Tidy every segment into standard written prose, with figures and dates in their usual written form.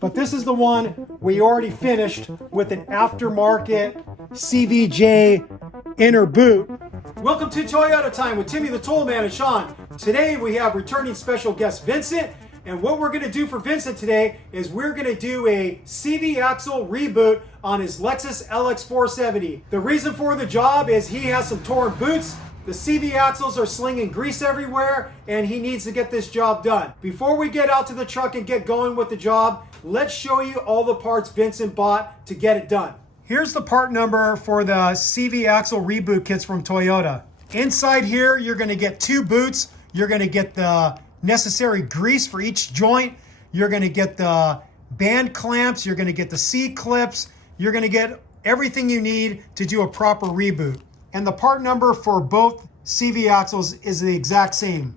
But this is the one we already finished with an aftermarket CVJ inner boot. Welcome to Toyota Time with Timmy the Toolman and Sean. Today we have returning special guest Vincent, and what we're going to do for Vincent today is we're going to do a CV axle reboot on his Lexus LX470. The reason for the job is he has some torn boots. The CV axles are slinging grease everywhere, and he needs to get this job done. Before we get out to the truck and get going with the job, let's show you all the parts Vincent bought to get it done. Here's the part number for the CV axle reboot kits from Toyota. Inside here, you're gonna get 2 boots. You're gonna get the necessary grease for each joint. You're gonna get the band clamps. You're gonna get the C-clips. You're gonna get everything you need to do a proper reboot. And the part number for both CV axles is the exact same.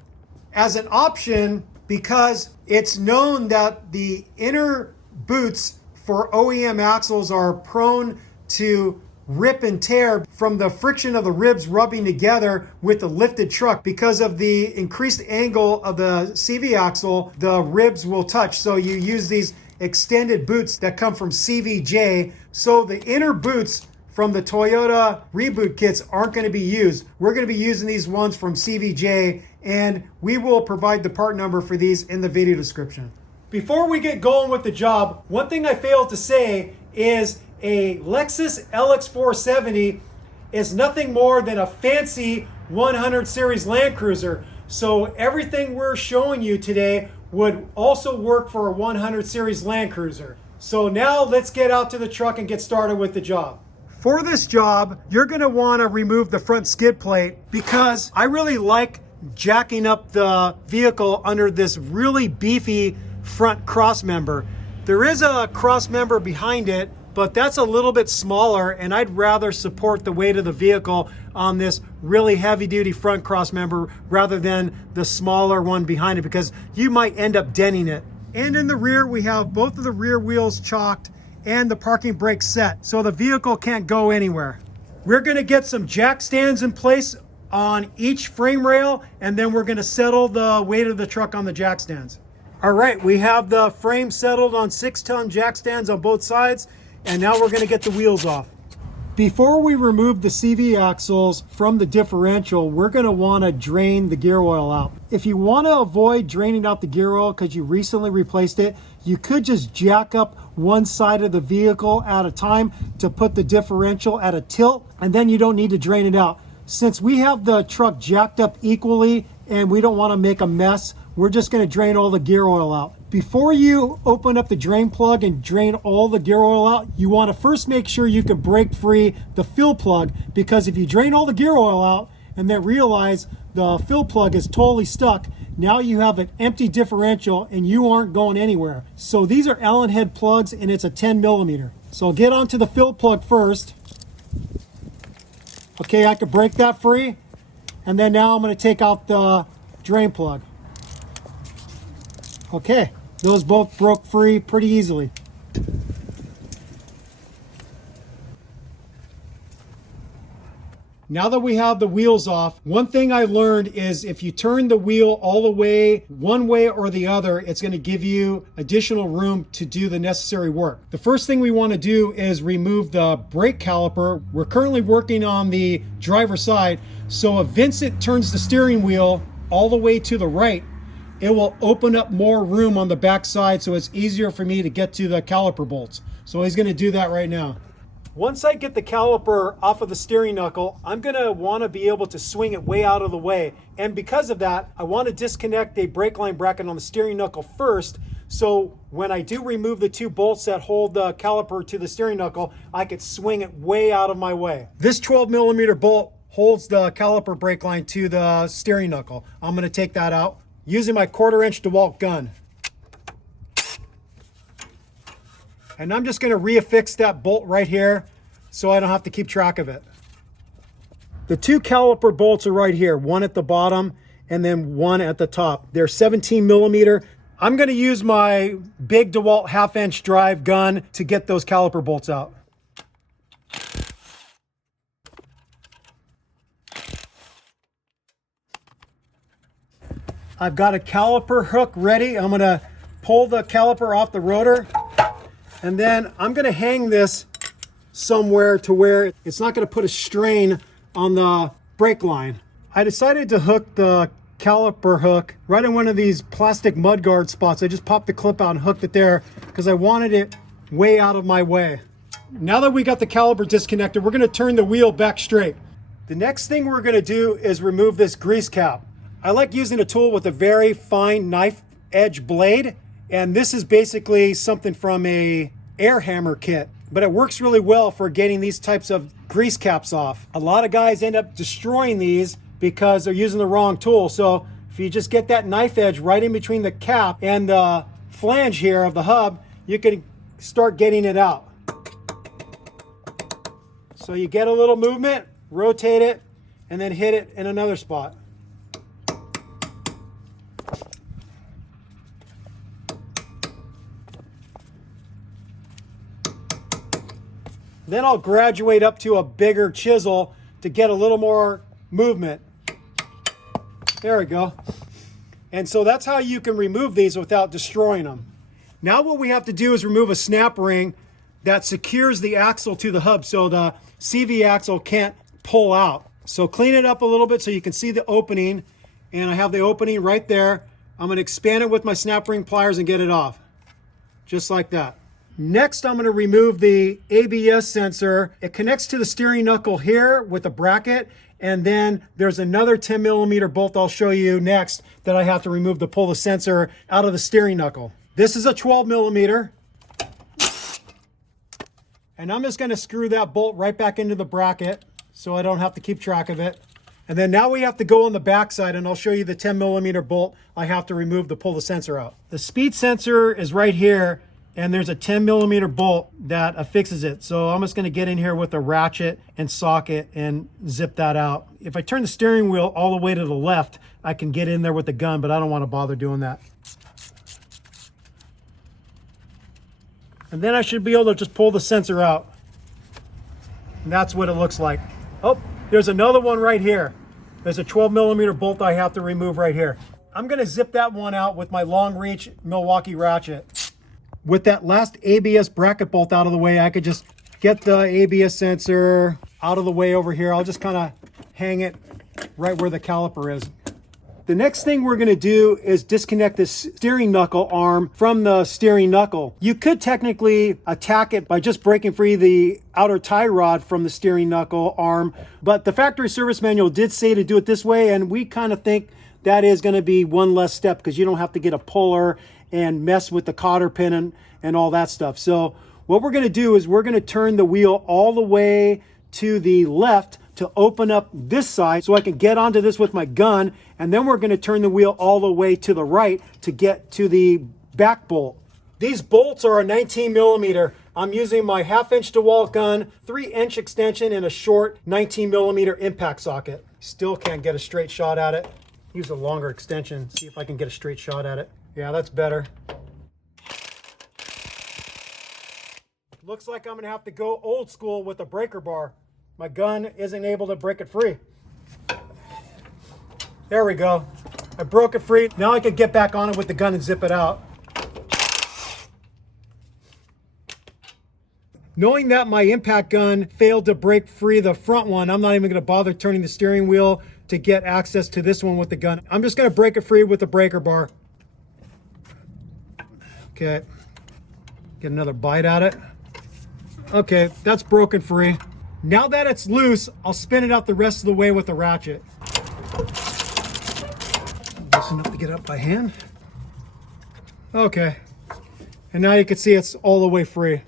As an option, because it's known that the inner boots for OEM axles are prone to rip and tear from the friction of the ribs rubbing together with the lifted truck. Because of the increased angle of the CV axle, the ribs will touch. So you use these extended boots that come from CVJ. So the inner boots from the Toyota reboot kits aren't going to be used. We're going to be using these ones from CVJ, and we will provide the part number for these in the video description. Before we get going with the job, one thing I failed to say is a Lexus LX470 is nothing more than a fancy 100 series Land Cruiser. So everything we're showing you today would also work for a 100 series Land Cruiser. So now let's get out to the truck and get started with the job. For this job, you're going to want to remove the front skid plate because I really like jacking up the vehicle under this really beefy front cross member. There is a cross member behind it, but that's a little bit smaller, and I'd rather support the weight of the vehicle on this really heavy duty front cross member rather than the smaller one behind it, because you might end up denting it. And in the rear, we have both of the rear wheels chalked and the parking brake set, so the vehicle can't go anywhere. We're going to get some jack stands in place on each frame rail, and then we're going to settle the weight of the truck on the jack stands. All right, we have the frame settled on 6-ton jack stands on both sides, and now we're going to get the wheels off. Before we remove the CV axles from the differential, we're going to want to drain the gear oil out. If you want to avoid draining out the gear oil because you recently replaced it, you could just jack up one side of the vehicle at a time to put the differential at a tilt, and then you don't need to drain it out. Since we have the truck jacked up equally and we don't want to make a mess, we're just going to drain all the gear oil out. Before you open up the drain plug and drain all the gear oil out, you want to first make sure you can break free the fill plug, because if you drain all the gear oil out and then realize the fill plug is totally stuck, now you have an empty differential and you aren't going anywhere. So these are Allen head plugs, and it's a 10 millimeter. So get onto the fill plug first. Okay, I could break that free. And then now I'm going to take out the drain plug. Okay, those both broke free pretty easily. Now that we have the wheels off, one thing I learned is if you turn the wheel all the way, one way or the other, it's going to give you additional room to do the necessary work. The first thing we want to do is remove the brake caliper. We're currently working on the driver's side, so if Vincent turns the steering wheel all the way to the right, it will open up more room on the back side, so it's easier for me to get to the caliper bolts. So he's going to do that right now. Once I get the caliper off of the steering knuckle, I'm going to want to be able to swing it way out of the way. And because of that, I want to disconnect a brake line bracket on the steering knuckle first, so when I do remove the 2 bolts that hold the caliper to the steering knuckle, I could swing it way out of my way. This 12 millimeter bolt holds the caliper brake line to the steering knuckle. I'm going to take that out using my 1/4 inch DeWalt gun. And I'm just going to reaffix that bolt right here so I don't have to keep track of it. The 2 caliper bolts are right here, one at the bottom and then one at the top. They're 17 millimeter. I'm going to use my big DeWalt 1/2 inch drive gun to get those caliper bolts out. I've got a caliper hook ready. I'm going to pull the caliper off the rotor, and then I'm gonna hang this somewhere to where it's not gonna put a strain on the brake line. I decided to hook the caliper hook right in one of these plastic mudguard spots. I just popped the clip out and hooked it there because I wanted it way out of my way. Now that we got the caliper disconnected, we're gonna turn the wheel back straight. The next thing we're gonna do is remove this grease cap. I like using a tool with a very fine knife edge blade, and this is basically something from a air hammer kit, but it works really well for getting these types of grease caps off. A lot of guys end up destroying these because they're using the wrong tool. So if you just get that knife edge right in between the cap and the flange here of the hub, you can start getting it out. So you get a little movement, rotate it, and then hit it in another spot. Then I'll graduate up to a bigger chisel to get a little more movement. There we go. And so that's how you can remove these without destroying them. Now what we have to do is remove a snap ring that secures the axle to the hub so the CV axle can't pull out. So clean it up a little bit so you can see the opening, and I have the opening right there. I'm going to expand it with my snap ring pliers and get it off. Just like that. Next, I'm going to remove the ABS sensor. It connects to the steering knuckle here with a bracket, and then there's another 10mm bolt I'll show you next that I have to remove to pull the sensor out of the steering knuckle. This is a 12mm, and I'm just going to screw that bolt right back into the bracket so I don't have to keep track of it. And then now we have to go on the back side, and I'll show you the 10mm bolt I have to remove to pull the sensor out. The speed sensor is right here, and there's a 10mm bolt that affixes it. So I'm just going to get in here with a ratchet and socket and zip that out. If I turn the steering wheel all the way to the left, I can get in there with the gun, but I don't want to bother doing that. And then I should be able to just pull the sensor out. And that's what it looks like. Oh, there's another one right here. There's a 12mm bolt I have to remove right here. I'm going to zip that one out with my long reach Milwaukee ratchet. With that last ABS bracket bolt out of the way, I could just get the ABS sensor out of the way over here. I'll just kind of hang it right where the caliper is. The next thing we're going to do is disconnect this steering knuckle arm from the steering knuckle. You could technically attack it by just breaking free the outer tie rod from the steering knuckle arm, but the factory service manual did say to do it this way, and we kind of think that is going to be one less step because you don't have to get a puller and mess with the cotter pin and all that stuff. So what we're going to do is we're going to turn the wheel all the way to the left to open up this side so I can get onto this with my gun, and then we're going to turn the wheel all the way to the right to get to the back bolt. These bolts are a 19mm. I'm using my 1/2-inch DeWalt gun, 3-inch extension, and a short 19mm impact socket. Still can't get a straight shot at it. Use a longer extension, see if I can get a straight shot at it. Yeah, that's better. Looks like I'm gonna have to go old school with a breaker bar. My gun isn't able to break it free. There we go. I broke it free. Now I can get back on it with the gun and zip it out. Knowing that my impact gun failed to break free the front one, I'm not even gonna bother turning the steering wheel to get access to this one with the gun. I'm just gonna break it free with the breaker bar. Okay, get another bite at it. Okay, that's broken free. Now that it's loose, I'll spin it out the rest of the way with the ratchet. Just enough to get up by hand. Okay, and now you can see it's all the way free.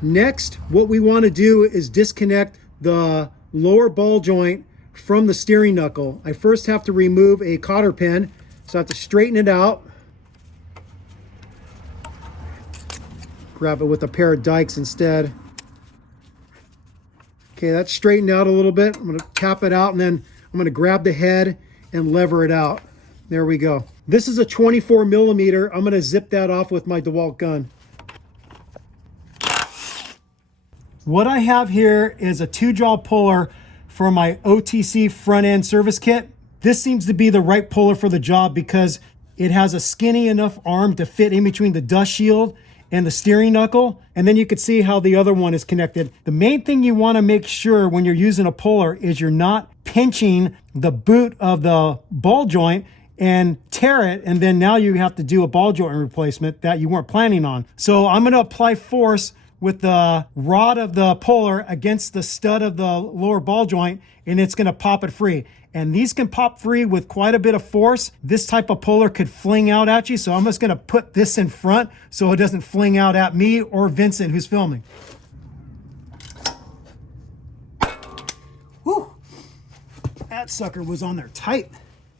Next, what we want to do is disconnect the lower ball joint from the steering knuckle. I first have to remove a cotter pin, so I have to straighten it out. Grab it with a pair of dikes instead. Okay, that's straightened out a little bit. I'm going to tap it out, and then I'm going to grab the head and lever it out. There we go. This is a 24mm. I'm going to zip that off with my DeWalt gun. What I have here is a 2-jaw puller for my OTC front end service kit. This seems to be the right puller for the job because it has a skinny enough arm to fit in between the dust shield and the steering knuckle. And then you can see how the other one is connected. The main thing you want to make sure when you're using a puller is you're not pinching the boot of the ball joint and tear it, and then now you have to do a ball joint replacement that you weren't planning on. So I'm going to apply force with the rod of the puller against the stud of the lower ball joint, and it's going to pop it free. And these can pop free with quite a bit of force. This type of puller could fling out at you, so I'm just going to put this in front so it doesn't fling out at me or Vincent who's filming. Whew. That sucker was on there tight.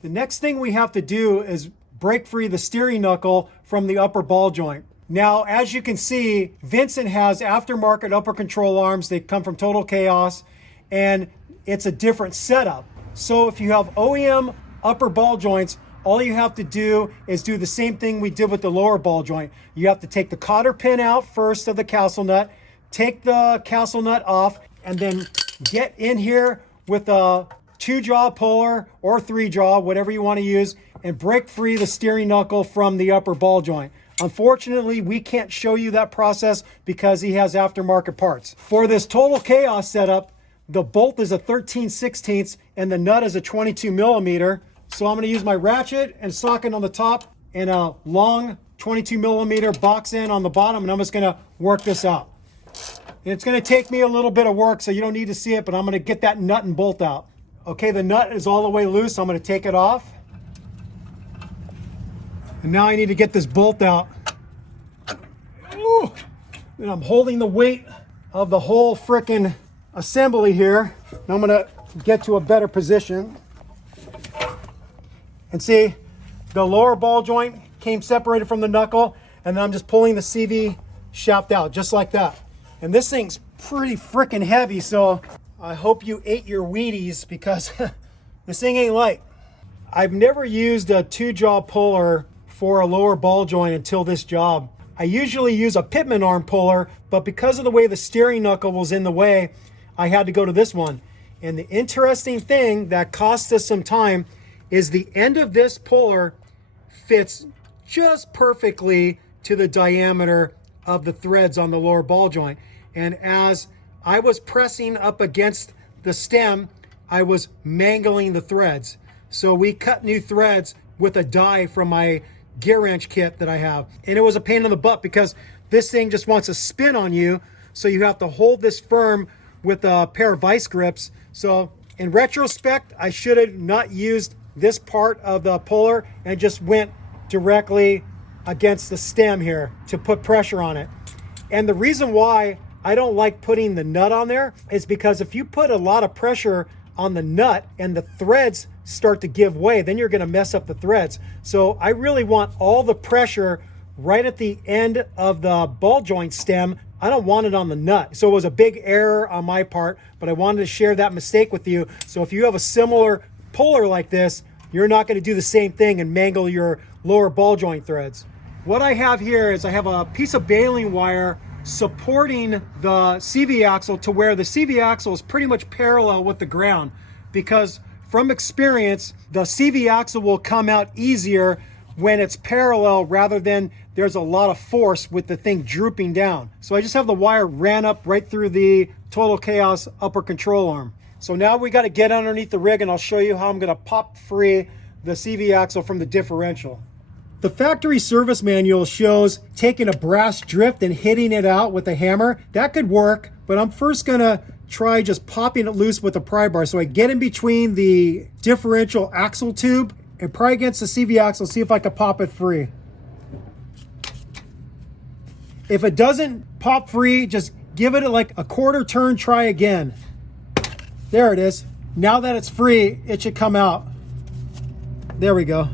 The next thing we have to do is break free the steering knuckle from the upper ball joint. Now, as you can see, Vincent has aftermarket upper control arms. They come from Total Chaos, and it's a different setup. So if you have OEM upper ball joints, all you have to do is do the same thing we did with the lower ball joint. You have to take the cotter pin out first of the castle nut, take the castle nut off, and then get in here with a 2-jaw puller or 3-jaw, whatever you want to use, and break free the steering knuckle from the upper ball joint. Unfortunately, we can't show you that process because he has aftermarket parts. For this Total Chaos setup, the bolt is a 13/16 and the nut is a 22 millimeter. So I'm going to use my ratchet and socket on the top and a long 22 millimeter box end on the bottom, and I'm just going to work this out. And it's going to take me a little bit of work, so you don't need to see it, but I'm going to get that nut and bolt out. Okay, the nut is all the way loose, so I'm going to take it off. And now I need to get this bolt out. Ooh. And I'm holding the weight of the whole frickin' assembly here. Now I'm going to get to a better position. And see, the lower ball joint came separated from the knuckle, and then I'm just pulling the CV shaft out, just like that. And this thing's pretty frickin' heavy, so I hope you ate your Wheaties because this thing ain't light. I've never used a 2-jaw puller for a lower ball joint until this job. I usually use a Pitman arm puller, but because of the way the steering knuckle was in the way, I had to go to this one. And the interesting thing that cost us some time is the end of this puller fits just perfectly to the diameter of the threads on the lower ball joint. And as I was pressing up against the stem, I was mangling the threads. So we cut new threads with a die from my gear wrench kit that I have. And it was a pain in the butt because this thing just wants to spin on you. So you have to hold this firm with a pair of vice grips. So in retrospect, I should have not used this part of the puller and just went directly against the stem here to put pressure on it. And the reason why I don't like putting the nut on there is because if you put a lot of pressure on the nut and the threads start to give way, then you're going to mess up the threads. So I really want all the pressure right at the end of the ball joint stem. I don't want it on the nut. So it was a big error on my part, but I wanted to share that mistake with you. So if you have a similar puller like this, you're not going to do the same thing and mangle your lower ball joint threads. What I have here is I have a piece of baling wire supporting the CV axle to where the CV axle is pretty much parallel with the ground, because from experience, the CV axle will come out easier when it's parallel rather than there's a lot of force with the thing drooping down. So I just have the wire ran up right through the Total Chaos upper control arm. So now we got to get underneath the rig and I'll show you how I'm going to pop free the CV axle from the differential. The factory service manual shows taking a brass drift and hitting it out with a hammer. That could work, but I'm first going to try just popping it loose with a pry bar. So I get in between the differential axle tube and pry against the CV axle, see if I can pop it free. If it doesn't pop free, just give it like a quarter turn, try again. There it is. Now that it's free, it should come out. There we go.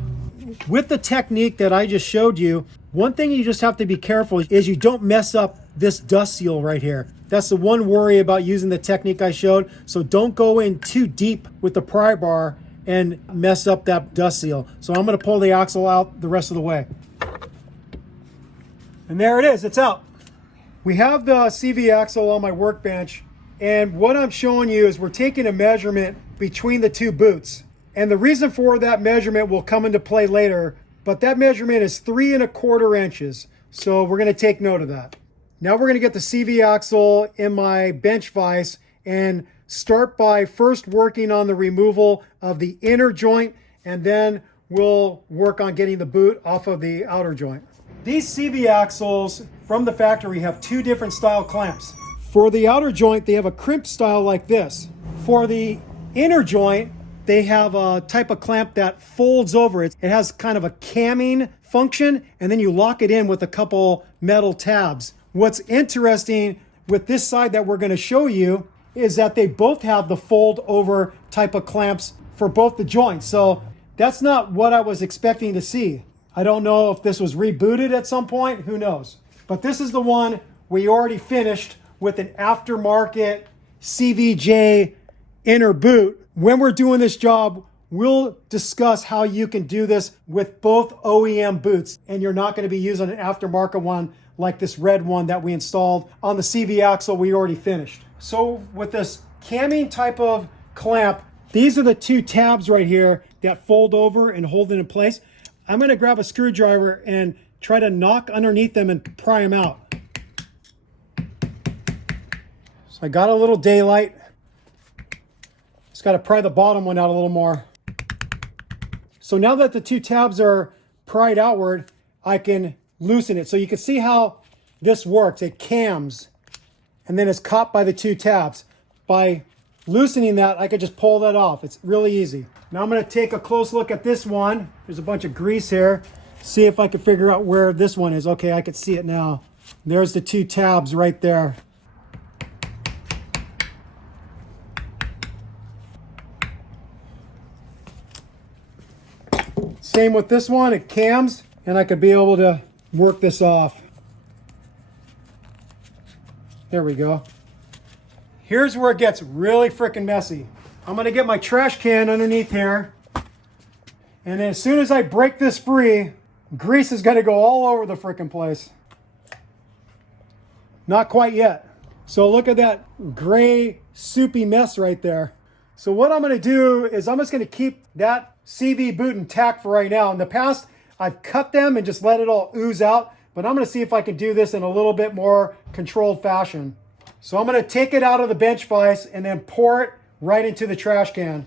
With the technique that I just showed you, one thing you just have to be careful is you don't mess up this dust seal right here. That's the one worry about using the technique I showed. So don't go in too deep with the pry bar and mess up that dust seal. So I'm going to pull the axle out the rest of the way. And there it is, it's out. We have the CV axle on my workbench, and what I'm showing you is we're taking a measurement between the two boots. And the reason for that measurement will come into play later, but that measurement is 3¼ inches. So we're going to take note of that. Now we're going to get the CV axle in my bench vise and start by first working on the removal of the inner joint, and then we'll work on getting the boot off of the outer joint. These CV axles from the factory have two different style clamps. For the outer joint, they have a crimp style like this. For the inner joint, they have a type of clamp that folds over. It has kind of a camming function, and then you lock it in with a couple metal tabs. What's interesting with this side that we're going to show you is that they both have the fold over type of clamps for both the joints. So that's not what I was expecting to see. I don't know if this was rebooted at some point, who knows. But this is the one we already finished with an aftermarket CVJ inner boot. When we're doing this job, we'll discuss how you can do this with both OEM boots, and you're not going to be using an aftermarket one like this red one that we installed on the CV axle we already finished. So with this camming type of clamp, these are the two tabs right here that fold over and hold it in place. I'm going to grab a screwdriver and try to knock underneath them and pry them out. So I got a little daylight. Just got to pry the bottom one out a little more. So now that the two tabs are pried outward, I can loosen it. So you can see how this works. It cams and then it's caught by the two tabs. By loosening that, I could just pull that off. It's really easy. Now I'm going to take a close look at this one. There's a bunch of grease here. See if I can figure out where this one is. Okay, I can see it now. There's the two tabs right there. Same with this one, it cams, and I could be able to work this off. There we go. Here's where it gets really freaking messy. I'm gonna get my trash can underneath here, and as soon as I break this free, grease is gonna go all over the freaking place. Not quite yet. So look at that gray, soupy mess right there. So what I'm gonna do is I'm just gonna keep that CV boot intact for right now. In the past, I've cut them and just let it all ooze out, but I'm gonna see if I can do this in a little bit more controlled fashion. So I'm gonna take it out of the bench vise and then pour it right into the trash can.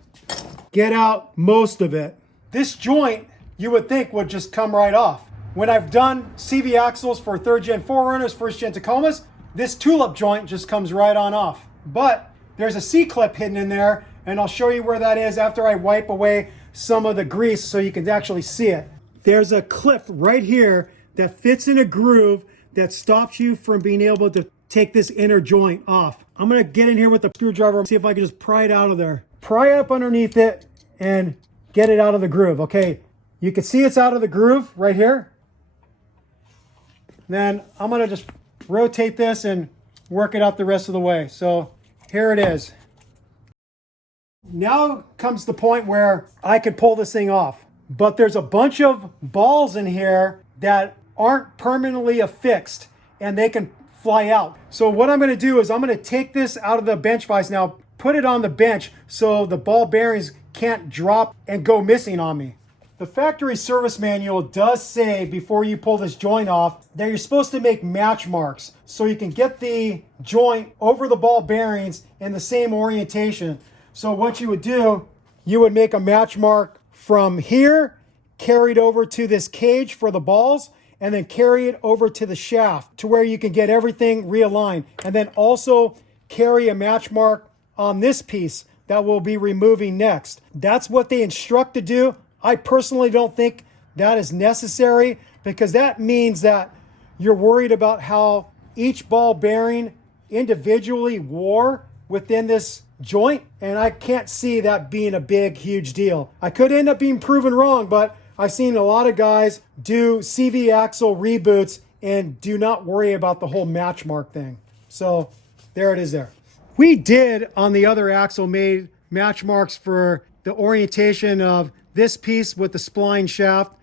Get out most of it. This joint, you would think would just come right off. When I've done CV axles for 3rd Gen 4Runners, 1st Gen Tacomas, this tulip joint just comes right on off. But there's a C-clip hidden in there, and I'll show you where that is after I wipe away some of the grease so you can actually see it. There's a clip right here that fits in a groove that stops you from being able to take this inner joint off. I'm gonna get in here with the screwdriver and see if I can just pry it out of there. Pry up underneath it and get it out of the groove. Okay, you can see it's out of the groove right here. Then I'm gonna just rotate this and work it out the rest of the way. So here it is. Now comes the point where I could pull this thing off, but there's a bunch of balls in here that aren't permanently affixed and they can fly out. So what I'm going to do is I'm going to take this out of the bench vise now, put it on the bench so the ball bearings can't drop and go missing on me. The factory service manual does say before you pull this joint off that you're supposed to make match marks so you can get the joint over the ball bearings in the same orientation. So what you would do, you would make a match mark from here, carried over to this cage for the balls, and then carry it over to the shaft to where you can get everything realigned. And then also carry a match mark on this piece that we'll be removing next. That's what they instruct to do. I personally don't think that is necessary because that means that you're worried about how each ball bearing individually wore within this joint, and I can't see that being a big, huge deal. I could end up being proven wrong, but I've seen a lot of guys do CV axle reboots and do not worry about the whole match mark thing. So there it is there. We did on the other axle made match marks for the orientation of this piece with the spline shaft.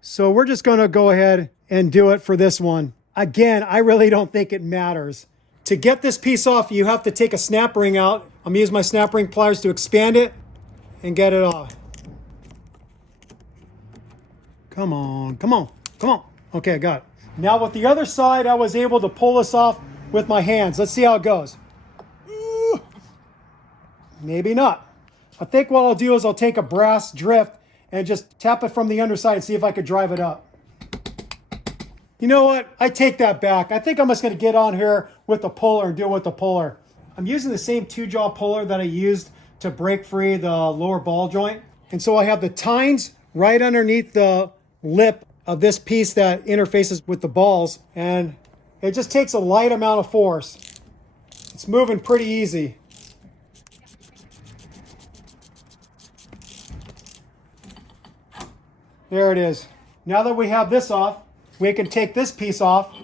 So we're just gonna go ahead and do it for this one. Again, I really don't think it matters. To get this piece off, you have to take a snap ring out. I'm gonna use my snap ring pliers to expand it and get it off. Come on, come on, come on. Okay, I got it. Now with the other side, I was able to pull this off with my hands. Let's see how it goes. Ooh. Maybe not. I think what I'll do is I'll take a brass drift and just tap it from the underside and see if I could drive it up. You know what? I take that back. I think I'm just going to get on here with the puller and do it with the puller. I'm using the same 2-jaw puller that I used to break free the lower ball joint. And so I have the tines right underneath the lip of this piece that interfaces with the balls. And it just takes a light amount of force. It's moving pretty easy. There it is. Now that we have this off, we can take this piece off,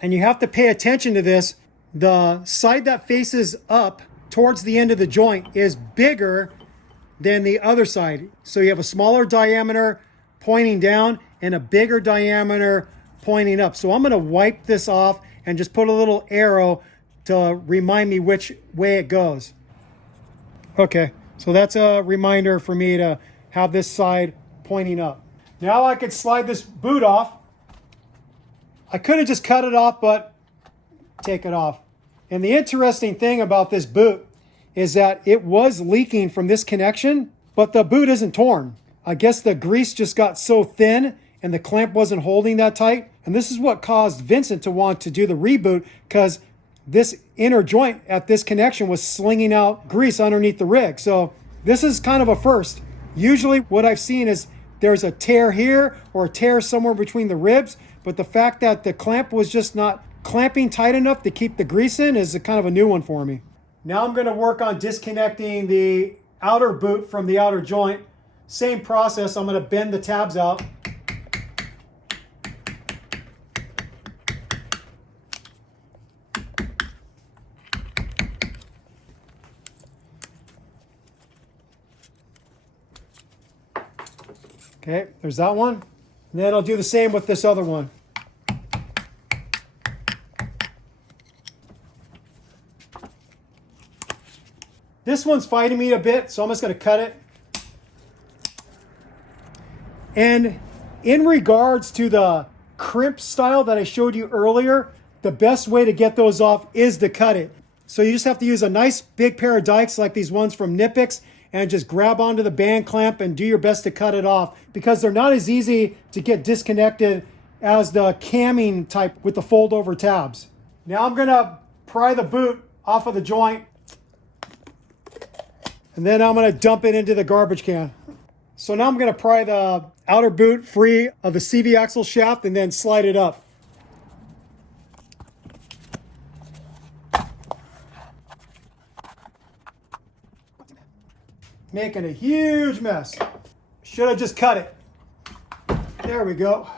and you have to pay attention to this. The side that faces up towards the end of the joint is bigger than the other side. So you have a smaller diameter pointing down and a bigger diameter pointing up. So I'm going to wipe this off and just put a little arrow to remind me which way it goes. Okay, so that's a reminder for me to have this side pointing up. Now I could slide this boot off. I could have just cut it off, but take it off. And the interesting thing about this boot is that it was leaking from this connection, but the boot isn't torn. I guess the grease just got so thin and the clamp wasn't holding that tight. And this is what caused Vincent to want to do the reboot, because this inner joint at this connection was slinging out grease underneath the rig. So this is kind of a first. Usually what I've seen is there's a tear here or a tear somewhere between the ribs, but the fact that the clamp was just not clamping tight enough to keep the grease in is a kind of a new one for me. Now I'm going to work on disconnecting the outer boot from the outer joint. Same process. I'm going to bend the tabs out. Okay, there's that one. And then I'll do the same with this other one. This one's fighting me a bit, so I'm just going to cut it. And in regards to the crimp style that I showed you earlier, the best way to get those off is to cut it. So you just have to use a nice big pair of dikes like these ones from Nipix and just grab onto the band clamp and do your best to cut it off, because they're not as easy to get disconnected as the camming type with the fold over tabs. Now I'm going to pry the boot off of the joint, and then I'm going to dump it into the garbage can. So now I'm going to pry the outer boot free of the CV axle shaft and then slide it up. Making a huge mess. Should have just cut it. There we go.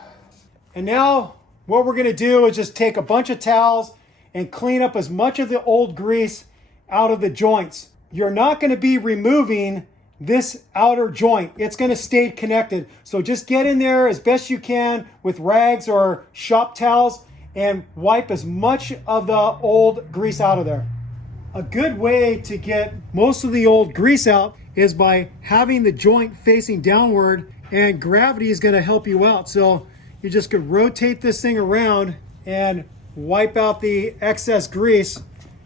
And now what we're going to do is just take a bunch of towels and clean up as much of the old grease out of the joints. You're not going to be removing this outer joint. It's going to stay connected. So just get in there as best you can with rags or shop towels and wipe as much of the old grease out of there. A good way to get most of the old grease out is by having the joint facing downward, and gravity is going to help you out. So you just could rotate this thing around and wipe out the excess grease.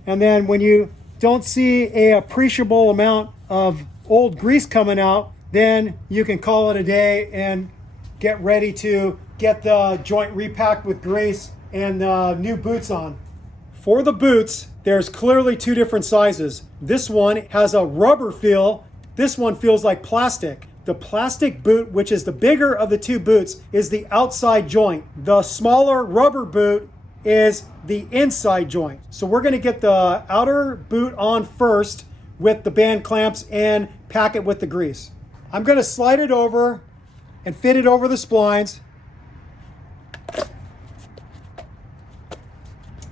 And then when you don't see an appreciable amount of old grease coming out, then you can call it a day and get ready to get the joint repacked with grease and new boots on. For the boots, there's clearly two different sizes. This one has a rubber feel. This one feels like plastic. The plastic boot, which is the bigger of the two boots, is the outside joint. The smaller rubber boot is the inside joint. So we're going to get the outer boot on first with the band clamps and pack it with the grease. I'm going to slide it over and fit it over the splines.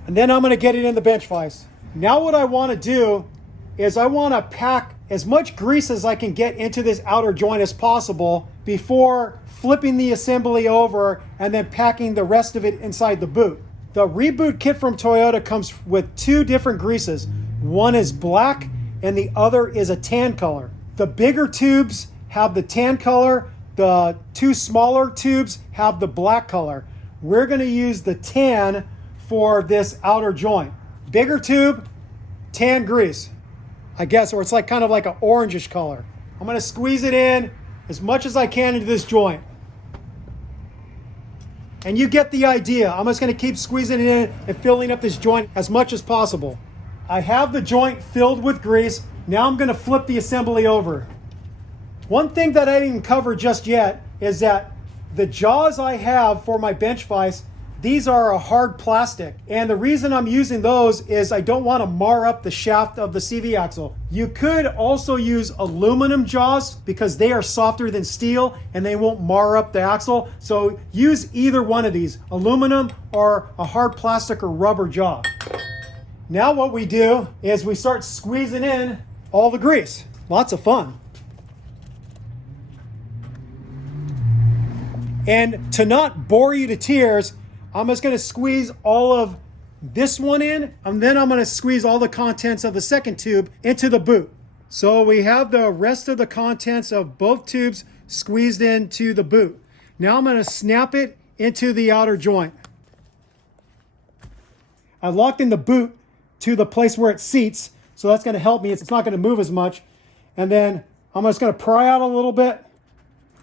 And then I'm going to get it in the bench vise. Now what I want to do is I want to pack as much grease as I can get into this outer joint as possible before flipping the assembly over and then packing the rest of it inside the boot. The Reboot kit from Toyota comes with two different greases. One is black and the other is a tan color. The bigger tubes have the tan color. The two smaller tubes have the black color. We're going to use the tan for this outer joint. Bigger tube, tan grease, I guess, or it's like kind of like an orangish color. I'm going to squeeze it in as much as I can into this joint. And you get the idea. I'm just going to keep squeezing it in and filling up this joint as much as possible. I have the joint filled with grease. Now I'm going to flip the assembly over. One thing that I didn't cover just yet is that the jaws I have for my bench vise, these are a hard plastic. And the reason I'm using those is I don't want to mar up the shaft of the CV axle. You could also use aluminum jaws because they are softer than steel and they won't mar up the axle. So use either one of these, aluminum or a hard plastic or rubber jaw. Now what we do is we start squeezing in all the grease. Lots of fun. And to not bore you to tears, I'm just going to squeeze all of this one in, and then I'm going to squeeze all the contents of the second tube into the boot. So we have the rest of the contents of both tubes squeezed into the boot. Now I'm going to snap it into the outer joint. I locked in the boot to the place where it seats, so that's going to help me. It's not going to move as much. And then I'm just going to pry out a little bit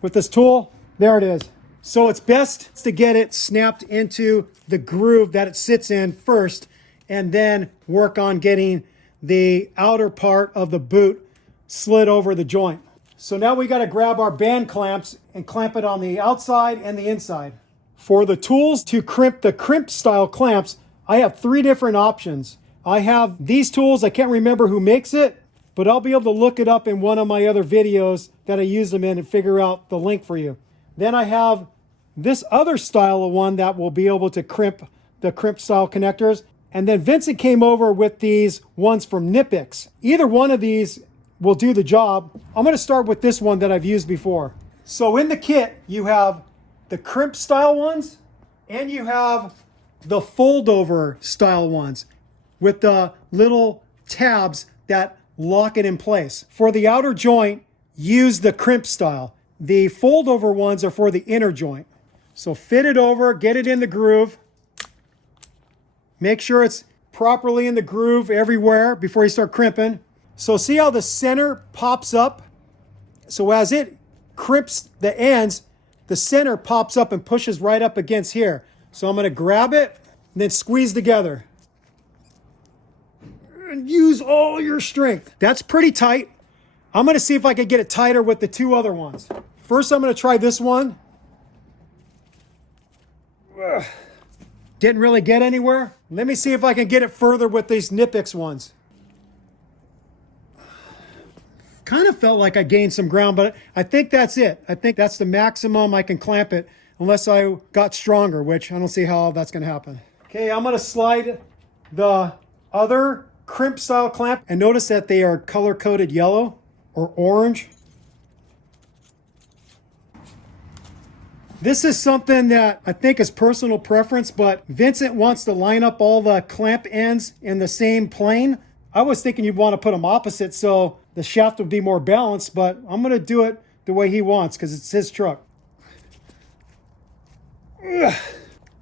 with this tool. There it is. So it's best to get it snapped into the groove that it sits in first, and then work on getting the outer part of the boot slid over the joint. So now we got to grab our band clamps and clamp it on the outside and the inside. For the tools to crimp the crimp style clamps, I have 3 different options. I have these tools. I can't remember who makes it, but I'll be able to look it up in one of my other videos that I use them in and figure out the link for you. Then I have this other style of one that will be able to crimp the crimp style connectors. And then Vincent came over with these ones from Nipix. Either one of these will do the job. I'm going to start with this one that I've used before. So in the kit, you have the crimp style ones and you have the fold over style ones with the little tabs that lock it in place. For the outer joint, use the crimp style. The fold over ones are for the inner joint. So fit it over, get it in the groove. Make sure it's properly in the groove everywhere before you start crimping. So see how the center pops up? So as it crimps the ends, the center pops up and pushes right up against here. So I'm going to grab it and then squeeze together. And use all your strength. That's pretty tight. I'm going to see if I can get it tighter with the 2 other ones. First, I'm going to try this one. Didn't really get anywhere. Let me see if I can get it further with these Nipix ones. Kind of felt like I gained some ground, but I think that's it. I think that's the maximum I can clamp it unless I got stronger, which I don't see how that's going to happen. Okay, I'm going to slide the other crimp style clamp, and notice that they are color coded yellow or orange. This is something that I think is personal preference, but Vincent wants to line up all the clamp ends in the same plane. I was thinking you'd want to put them opposite so the shaft would be more balanced, but I'm going to do it the way he wants because it's his truck.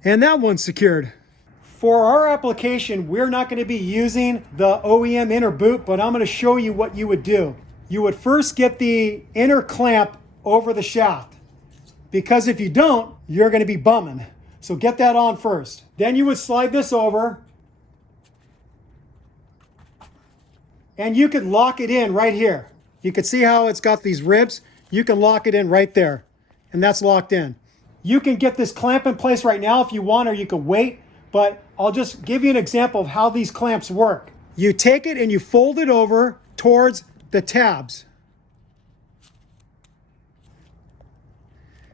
And that one's secured. For our application, we're not going to be using the OEM inner boot, but I'm going to show you what you would do. You would first get the inner clamp over the shaft, because if you don't, you're going to be bumming. So get that on first. Then you would slide this over, and you could lock it in right here. You can see how it's got these ribs. You can lock it in right there, and that's locked in. You can get this clamp in place right now if you want, or you can wait, but I'll just give you an example of how these clamps work. You take it and you fold it over towards the tabs.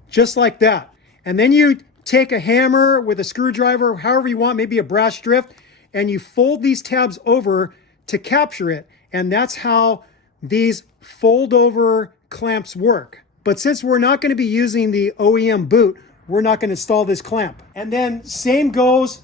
Just like that. And then you take a hammer with a screwdriver, however you want, maybe a brass drift, and you fold these tabs over to capture it. And that's how these fold over clamps work. But since we're not going to be using the OEM boot, we're not going to install this clamp. And then same goes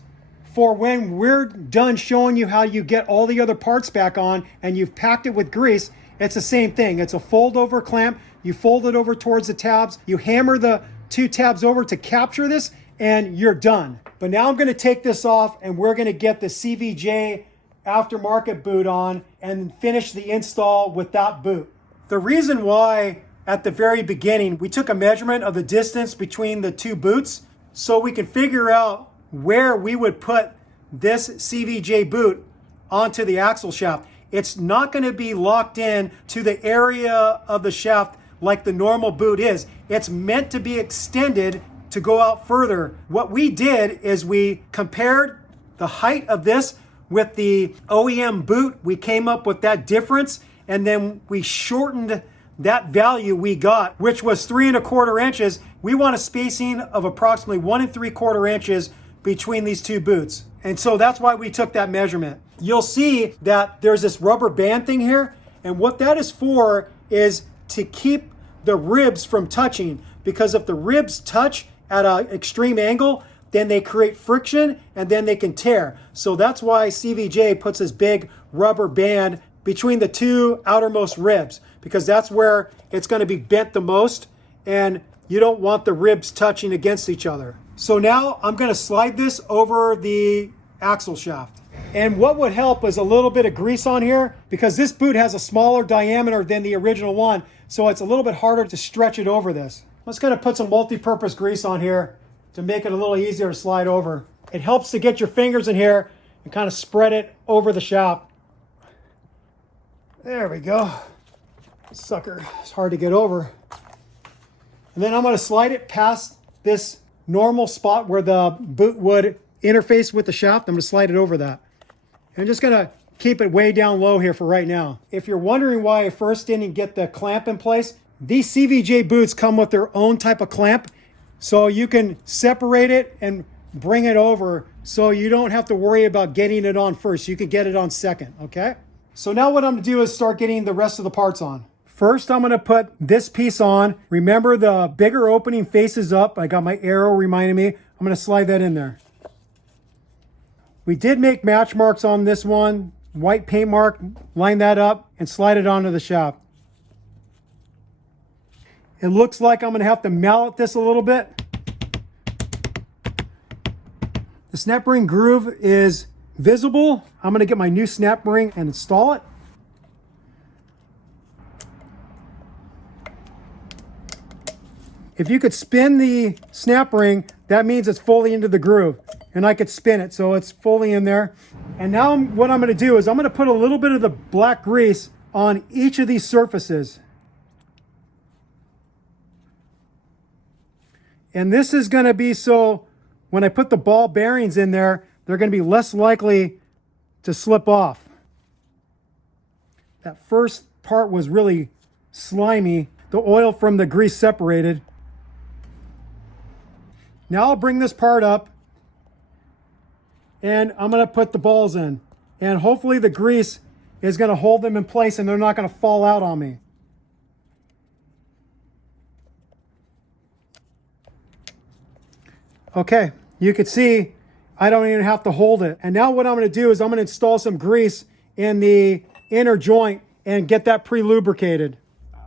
for when we're done showing you how you get all the other parts back on and you've packed it with grease. It's the same thing. It's a fold over clamp you fold it over towards the tabs, you hammer the 2 tabs over to capture this, and you're done. But now I'm gonna take this off and we're gonna get the CVJ aftermarket boot on and finish the install with that boot. The reason why at the very beginning we took a measurement of the distance between the 2 boots so we could figure out where we would put this CVJ boot onto the axle shaft. It's not going to be locked in to the area of the shaft like the normal boot is. It's meant to be extended to go out further. What we did is we compared the height of this with the OEM boot. We came up with that difference, and then we shortened that value we got, which was 3 1/4 inches. We want a spacing of approximately 1 3/4 inches between these 2 boots. And so that's why we took that measurement. You'll see that there's this rubber band thing here, and what that is for is to keep the ribs from touching, because if the ribs touch at an extreme angle, then they create friction and then they can tear. So that's why CVJ puts this big rubber band between the 2 outermost ribs, because that's where it's going to be bent the most, and you don't want the ribs touching against each other. So now I'm going to slide this over the axle shaft. And what would help is a little bit of grease on here, because this boot has a smaller diameter than the original one, so it's a little bit harder to stretch it over this. I'm just going to put some multi-purpose grease on here to make it a little easier to slide over. It helps to get your fingers in here and kind of spread it over the shaft. There we go. Sucker, it's hard to get over. And then I'm going to slide it past this normal spot where the boot would interface with the shaft. I'm going to slide it over that. I'm just going to keep it way down low here for right now. If you're wondering why I first didn't get the clamp in place, these CVJ boots come with their own type of clamp, so you can separate it and bring it over, so you don't have to worry about getting it on first. You can get it on second, okay? So now what I'm going to do is start getting the rest of the parts on. First, I'm going to put this piece on. Remember, the bigger opening faces up. I got my arrow reminding me. I'm going to slide that in there. We did make match marks on this one. White paint mark. Line that up and slide it onto the shaft. It looks like I'm going to have to mallet this a little bit. The snap ring groove is visible. I'm going to get my new snap ring and install it. If you could spin the snap ring, that means it's fully into the groove. And I could spin it so it's fully in there. And now what I'm going to do is I'm going to put a little bit of the black grease on each of these surfaces. And this is going to be so when I put the ball bearings in there, they're going to be less likely to slip off. That first part was really slimy. The oil from the grease separated. Now I'll bring this part up and I'm going to put the balls in. And hopefully the grease is going to hold them in place and they're not going to fall out on me. Okay, you can see I don't even have to hold it. And now what I'm going to do is I'm going to install some grease in the inner joint and get that pre-lubricated.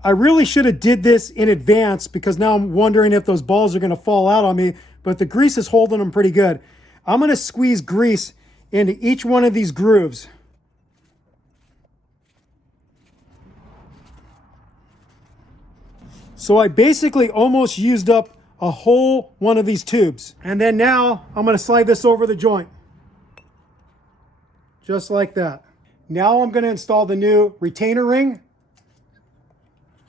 I really should have did this in advance, because now I'm wondering if those balls are going to fall out on me, but the grease is holding them pretty good. I'm going to squeeze grease into each one of these grooves. So I basically almost used up a whole one of these tubes. And then now I'm going to slide this over the joint. Just like that. Now I'm going to install the new retainer ring.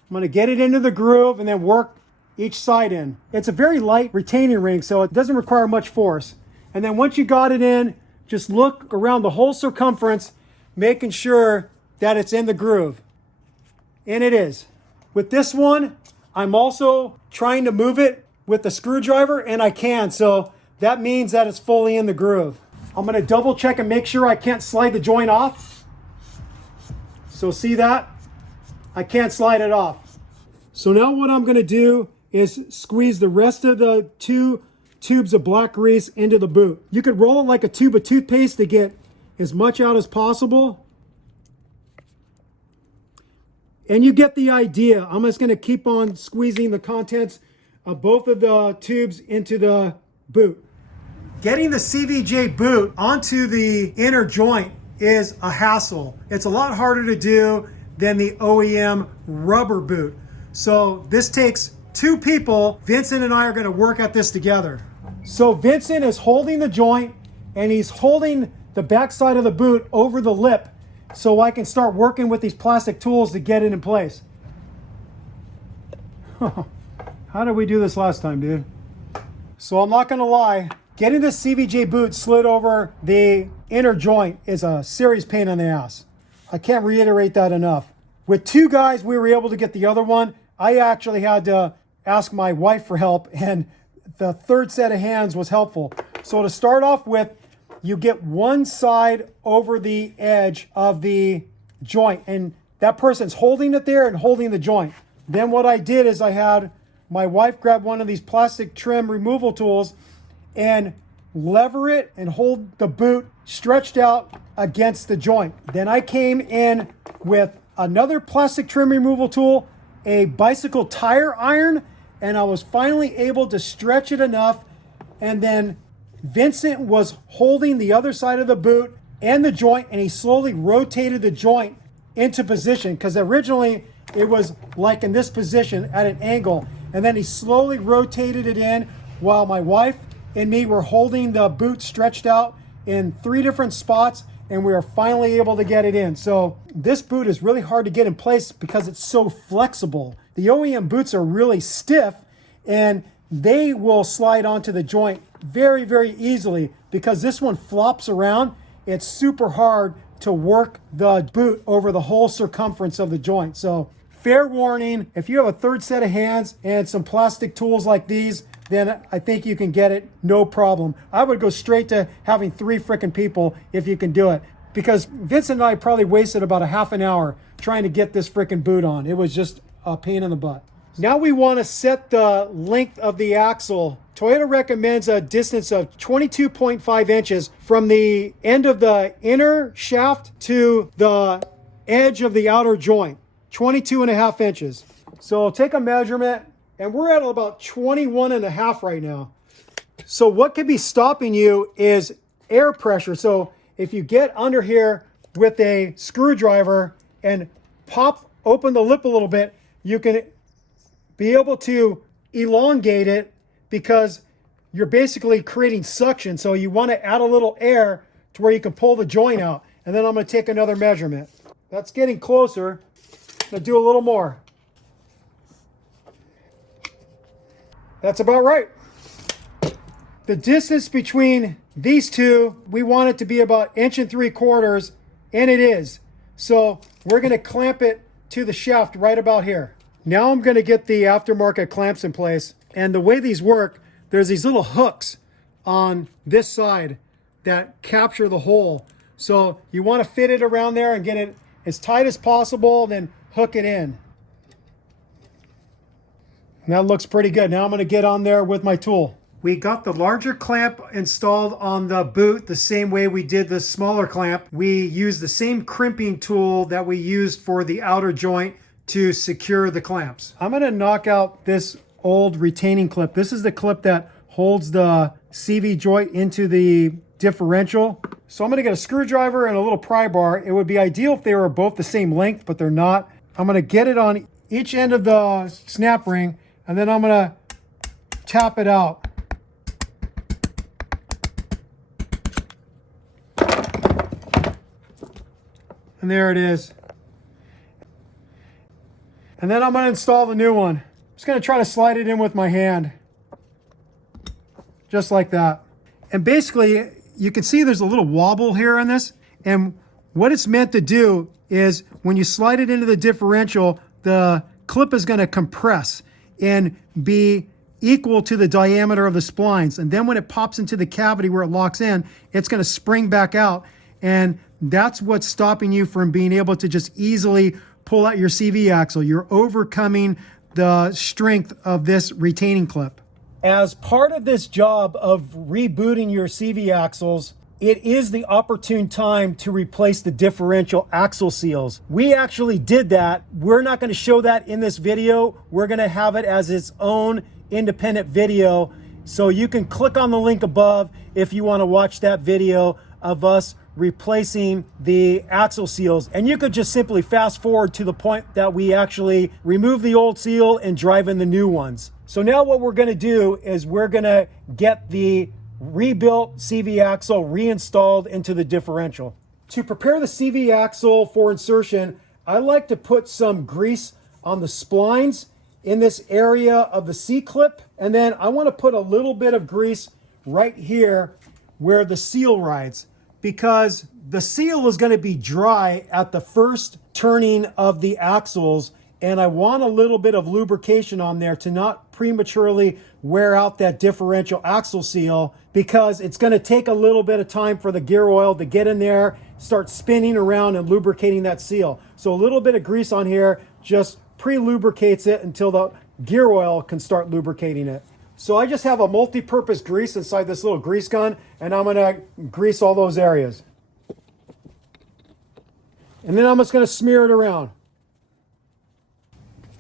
I'm going to get it into the groove and then work each side in. It's a very light retaining ring, so it doesn't require much force. And then once you got it in, just look around the whole circumference, making sure that it's in the groove. And it is. With this one, I'm also trying to move it with the screwdriver, and I can, so that means that it's fully in the groove. I'm going to double check and make sure I can't slide the joint off. So see that? I can't slide it off. So now what I'm going to do is squeeze the rest of the 2 tubes of black grease into the boot. You could roll it like a tube of toothpaste to get as much out as possible. And you get the idea. I'm just going to keep on squeezing the contents of both of the tubes into the boot. Getting the CVJ boot onto the inner joint is a hassle. It's a lot harder to do than the OEM rubber boot. So this takes two people. Vincent and I are going to work at this together. So Vincent is holding the joint and he's holding the back side of the boot over the lip so I can start working with these plastic tools to get it in place. How did we do this last time, dude? So I'm not going to lie, getting this CVJ boot slid over the inner joint is a serious pain in the ass. I can't reiterate that enough. With two guys, we were able to get the other one. I actually had to ask my wife for help, and the third set of hands was helpful. So to start off with, you get one side over the edge of the joint, and that person's holding it there and holding the joint. Then what I did is I had my wife grab one of these plastic trim removal tools and lever it and hold the boot stretched out against the joint. Then I came in with another plastic trim removal tool, a bicycle tire iron, and I was finally able to stretch it enough. And then Vincent was holding the other side of the boot and the joint, and he slowly rotated the joint into position, because originally it was like in this position at an angle, and then he slowly rotated it in while my wife and me were holding the boot stretched out in 3 different spots, and we were finally able to get it in. So this boot is really hard to get in place because it's so flexible. The OEM boots are really stiff and they will slide onto the joint very, very easily. Because this one flops around, it's super hard to work the boot over the whole circumference of the joint. So fair warning, if you have a third set of hands and some plastic tools like these, then I think you can get it no problem. I would go straight to having 3 freaking people if you can do it. Because Vincent and I probably wasted about a half an hour trying to get this freaking boot on. It was just a pain in the butt. Now we want to set the length of the axle. Toyota recommends a distance of 22.5 inches from the end of the inner shaft to the edge of the outer joint. 22.5 inches. So take a measurement, and we're at about 21.5 right now. So what could be stopping you is air pressure. So if you get under here with a screwdriver and pop open the lip a little bit, you can be able to elongate it, because you're basically creating suction. So you want to add a little air to where you can pull the joint out. And then I'm going to take another measurement. That's getting closer. I'm going to do a little more. That's about right. The distance between these two, we want it to be about 1.75 inches, and it is. So we're going to clamp it to the shaft right about here. Now I'm going to get the aftermarket clamps in place. And the way these work, there's these little hooks on this side that capture the hole. So you want to fit it around there and get it as tight as possible, then hook it in. And that looks pretty good. Now I'm going to get on there with my tool. We got the larger clamp installed on the boot the same way we did the smaller clamp. We used the same crimping tool that we used for the outer joint to secure the clamps. I'm going to knock out this old retaining clip. This is the clip that holds the CV joint into the differential. So I'm going to get a screwdriver and a little pry bar. It would be ideal if they were both the same length, but they're not. I'm going to get it on each end of the snap ring, and then I'm going to tap it out. And there it is. And then I'm going to install the new one. I'm just going to try to slide it in with my hand. Just like that. And basically, you can see there's a little wobble here on this. And what it's meant to do is when you slide it into the differential, the clip is going to compress and be equal to the diameter of the splines. And then when it pops into the cavity where it locks in, it's going to spring back out. And that's what's stopping you from being able to just easily pull out your CV axle. You're overcoming the strength of this retaining clip. As part of this job of rebooting your CV axles, it is the opportune time to replace the differential axle seals. We actually did that. We're not going to show that in this video. We're going to have it as its own independent video. So you can click on the link above if you want to watch that video of us replacing the axle seals. And you could just simply fast forward to the point that we actually remove the old seal and drive in the new ones. So now what we're going to do is we're going to get the rebuilt CV axle reinstalled into the differential. To prepare the CV axle for insertion, I like to put some grease on the splines in this area of the C-clip, and then I want to put a little bit of grease right here where the seal rides, because the seal is going to be dry at the first turning of the axles, and I want a little bit of lubrication on there to not prematurely wear out that differential axle seal, because it's going to take a little bit of time for the gear oil to get in there, start spinning around and lubricating that seal. So a little bit of grease on here just pre-lubricates it until the gear oil can start lubricating it. So I just have a multi-purpose grease inside this little grease gun, and I'm going to grease all those areas. And then I'm just going to smear it around.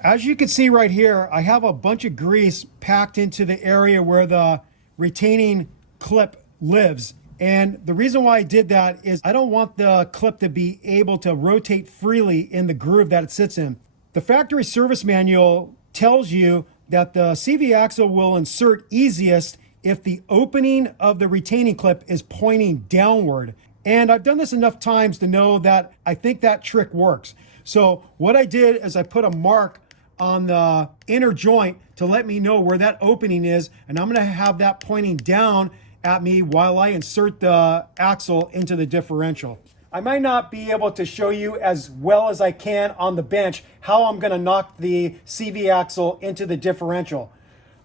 As you can see right here, I have a bunch of grease packed into the area where the retaining clip lives. And the reason why I did that is I don't want the clip to be able to rotate freely in the groove that it sits in. The factory service manual tells you that the CV axle will insert easiest if the opening of the retaining clip is pointing downward. And I've done this enough times to know that I think that trick works. So what I did is I put a mark on the inner joint to let me know where that opening is, and I'm going to have that pointing down at me while I insert the axle into the differential. I might not be able to show you as well as I can on the bench how I'm going to knock the CV axle into the differential.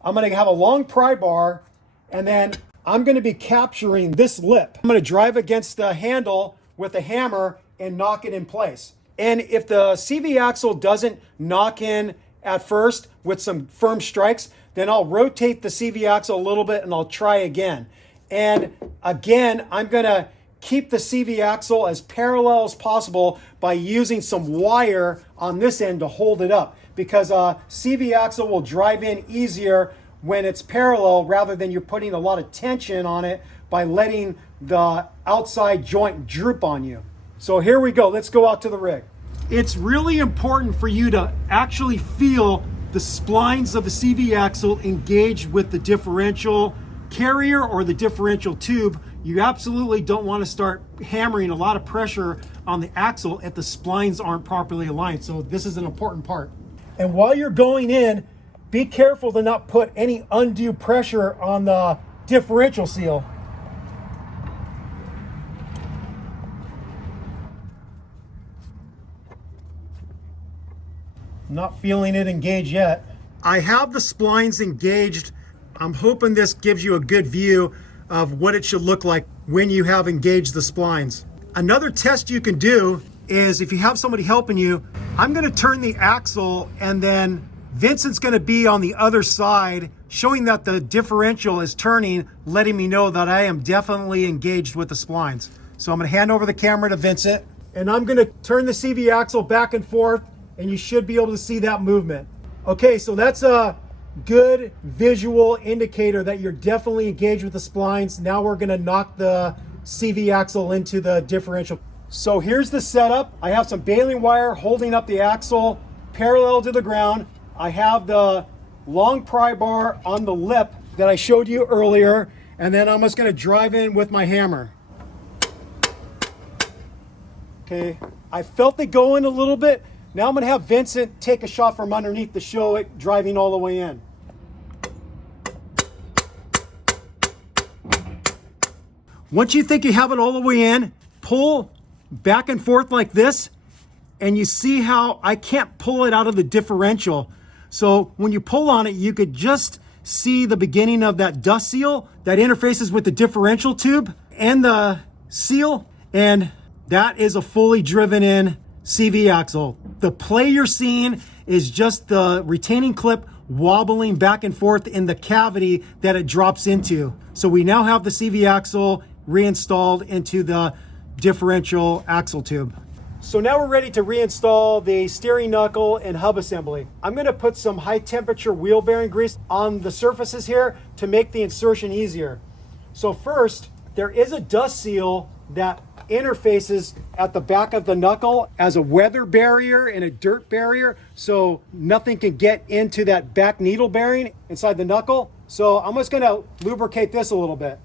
I'm going to have a long pry bar, and then I'm going to be capturing this lip. I'm going to drive against the handle with a hammer and knock it in place. And if the CV axle doesn't knock in at first with some firm strikes, then I'll rotate the CV axle a little bit and I'll try again. And again, I'm going to keep the CV axle as parallel as possible by using some wire on this end to hold it up, because a CV axle will drive in easier when it's parallel rather than you're putting a lot of tension on it by letting the outside joint droop on you. So here we go. Let's go out to the rig. It's really important for you to actually feel the splines of the CV axle engage with the differential carrier or the differential tube. You absolutely don't want to start hammering a lot of pressure on the axle if the splines aren't properly aligned. So this is an important part. And while you're going in, be careful to not put any undue pressure on the differential seal. Not feeling it engage yet. I have the splines engaged. I'm hoping this gives you a good view of what it should look like when you have engaged the splines. Another test you can do is if you have somebody helping you, I'm going to turn the axle and then Vincent's going to be on the other side showing that the differential is turning, letting me know that I am definitely engaged with the splines. So I'm going to hand over the camera to Vincent, and I'm going to turn the CV axle back and forth, and you should be able to see that movement. Okay, so that's a good visual indicator that you're definitely engaged with the splines. Now we're going to knock the CV axle into the differential. So here's the setup. I have some baling wire holding up the axle parallel to the ground. I have the long pry bar on the lip that I showed you earlier, and then I'm just going to drive in with my hammer. Okay, I felt it go in a little bit. Now I'm going to have Vincent take a shot from underneath to show it driving all the way in. Once you think you have it all the way in, pull back and forth like this, and you see how I can't pull it out of the differential. So when you pull on it, you could just see the beginning of that dust seal that interfaces with the differential tube and the seal, and that is a fully driven in CV axle. The play you're seeing is just the retaining clip wobbling back and forth in the cavity that it drops into. So we now have the CV axle reinstalled into the differential axle tube. So now we're ready to reinstall the steering knuckle and hub assembly. I'm going to put some high temperature wheel bearing grease on the surfaces here to make the insertion easier. So first, there is a dust seal that interfaces at the back of the knuckle as a weather barrier and a dirt barrier, so nothing can get into that back needle bearing inside the knuckle. So I'm just going to lubricate this a little bit,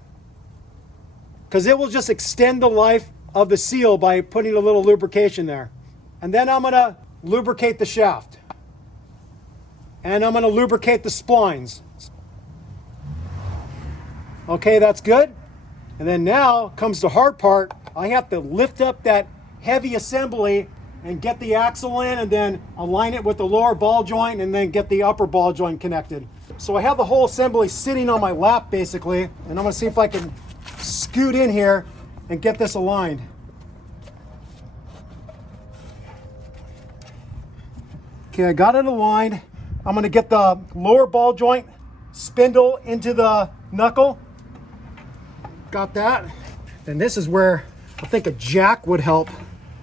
because it will just extend the life of the seal by putting a little lubrication there. And then I'm going to lubricate the shaft, and I'm going to lubricate the splines. Okay, that's good. And then now comes the hard part. I have to lift up that heavy assembly and get the axle in, and then align it with the lower ball joint, and then get the upper ball joint connected. So I have the whole assembly sitting on my lap basically, and I'm going to see if I can scoot in here and get this aligned. Okay, I got it aligned. I'm going to get the lower ball joint spindle into the knuckle. Got that. And this is where I think a jack would help.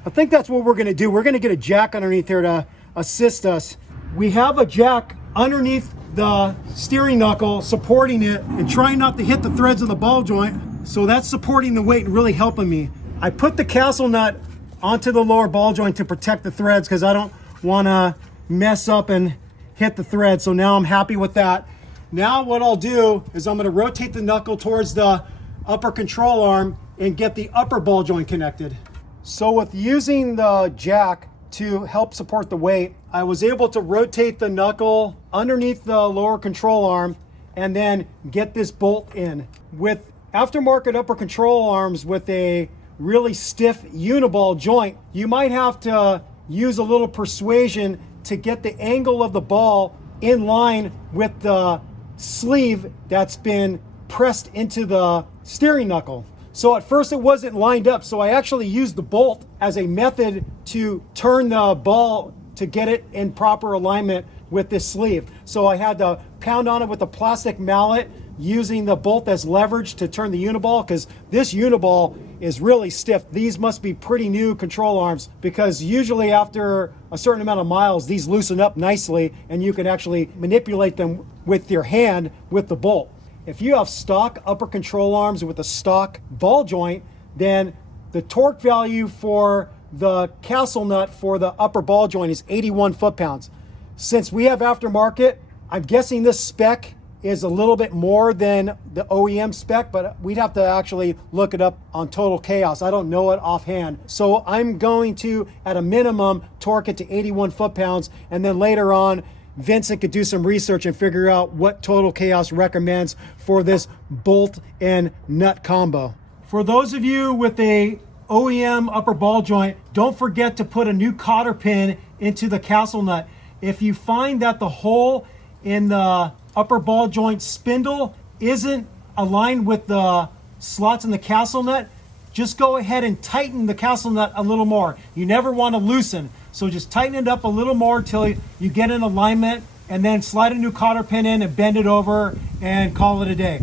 I think that's what we're going to do. We're going to get a jack underneath here to assist us. We have a jack underneath the steering knuckle supporting it and trying not to hit the threads of the ball joint. So that's supporting the weight and really helping me. I put the castle nut onto the lower ball joint to protect the threads because I don't want to mess up and hit the thread. So now I'm happy with that. Now what I'll do is I'm going to rotate the knuckle towards the upper control arm and get the upper ball joint connected. So with using the jack to help support the weight, I was able to rotate the knuckle underneath the lower control arm and then get this bolt in. With aftermarket upper control arms with a really stiff uniball joint, you might have to use a little persuasion to get the angle of the ball in line with the sleeve that's been pressed into the steering knuckle. So at first it wasn't lined up, so I actually used the bolt as a method to turn the ball to get it in proper alignment with this sleeve. So I had to pound on it with a plastic mallet using the bolt as leverage to turn the uniball, because this uniball is really stiff. These must be pretty new control arms, because usually after a certain amount of miles these loosen up nicely and you can actually manipulate them with your hand with the bolt. If you have stock upper control arms with a stock ball joint, then the torque value for the castle nut for the upper ball joint is 81 foot-pounds. Since we have aftermarket, I'm guessing this spec is a little bit more than the OEM spec, but we'd have to actually look it up on Total Chaos. I don't know it offhand. So I'm going to, at a minimum, torque it to 81 foot-pounds, and then later on, Vincent could do some research and figure out what Total Chaos recommends for this bolt and nut combo. For those of you with a OEM upper ball joint, don't forget to put a new cotter pin into the castle nut. If you find that the hole in the upper ball joint spindle isn't aligned with the slots in the castle nut, just go ahead and tighten the castle nut a little more. You never want to loosen. So just tighten it up a little more till you get in alignment, and then slide a new cotter pin in and bend it over and call it a day.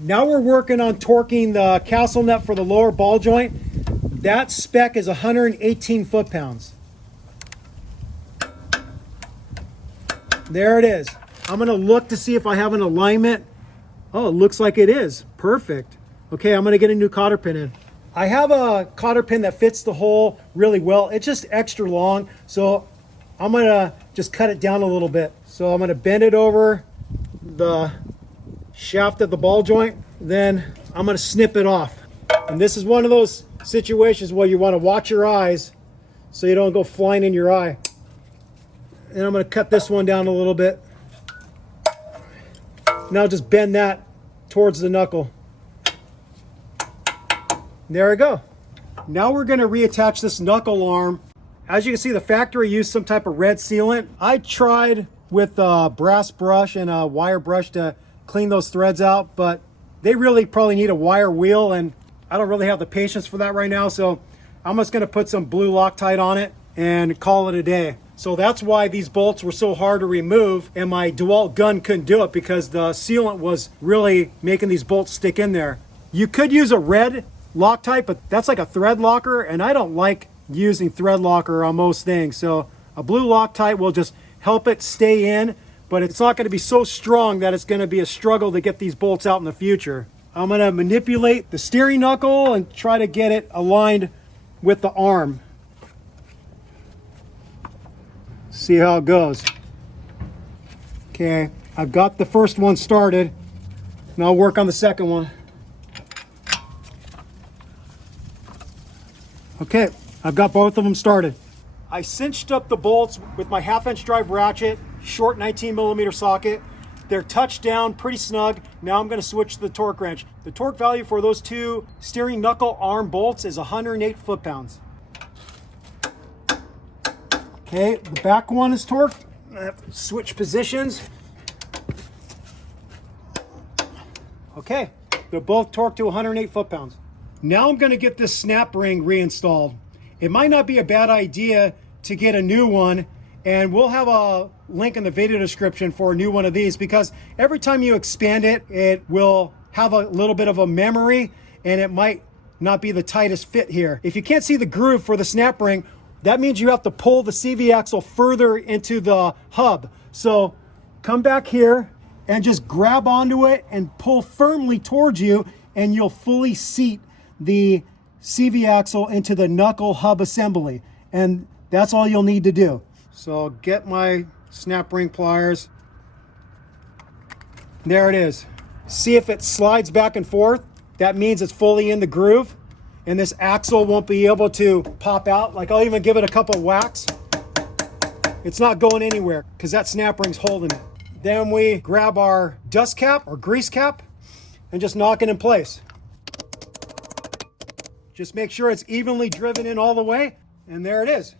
Now we're working on torquing the castle nut for the lower ball joint. That spec is 118 foot-pounds. There it is. I'm going to look to see if I have an alignment. Oh, it looks like it is. Perfect. Okay, I'm going to get a new cotter pin in. I have a cotter pin that fits the hole really well. It's just extra long, so I'm going to just cut it down a little bit. So I'm going to bend it over the shaft of the ball joint, then I'm going to snip it off. And this is one of those situations where you want to watch your eyes so you don't go flying in your eye. And I'm going to cut this one down a little bit. Now just bend that towards the knuckle. There we go. Now we're going to reattach this knuckle arm. As you can see, the factory used some type of red sealant. I tried with a brass brush and a wire brush to clean those threads out, but they really probably need a wire wheel, and I don't really have the patience for that right now, so I'm just going to put some blue Loctite on it and call it a day. So that's why these bolts were so hard to remove, and my DeWalt gun couldn't do it because the sealant was really making these bolts stick in there. You could use a red Loctite, but that's like a thread locker, and I don't like using thread locker on most things. So a blue Loctite will just help it stay in, but it's not going to be so strong that it's going to be a struggle to get these bolts out in the future. I'm going to manipulate the steering knuckle and try to get it aligned with the arm. See how it goes. Okay, I've got the first one started. Now I'll work on the second one. Okay, I've got both of them started. I cinched up the bolts with my 1/2-inch drive ratchet, short 19mm socket. They're touched down pretty snug. Now I'm going to switch to the torque wrench. The torque value for those two steering knuckle arm bolts is 108 foot-pounds. Okay, the back one is torqued. I have to switch positions. Okay, they're both torqued to 108 foot-pounds. Now I'm going to get this snap ring reinstalled. It might not be a bad idea to get a new one, and we'll have a link in the video description for a new one of these, because every time you expand it, it will have a little bit of a memory and it might not be the tightest fit here. If you can't see the groove for the snap ring, that means you have to pull the CV axle further into the hub. So come back here and just grab onto it and pull firmly towards you, and you'll fully seat the CV axle into the knuckle hub assembly. And that's all you'll need to do. So get my snap ring pliers. There it is. See if it slides back and forth? That means it's fully in the groove, and this axle won't be able to pop out. Like, I'll even give it a couple of whacks. It's not going anywhere because that snap ring's holding it. Then we grab our dust cap or grease cap and just knock it in place. Just make sure it's evenly driven in all the way, and there it is.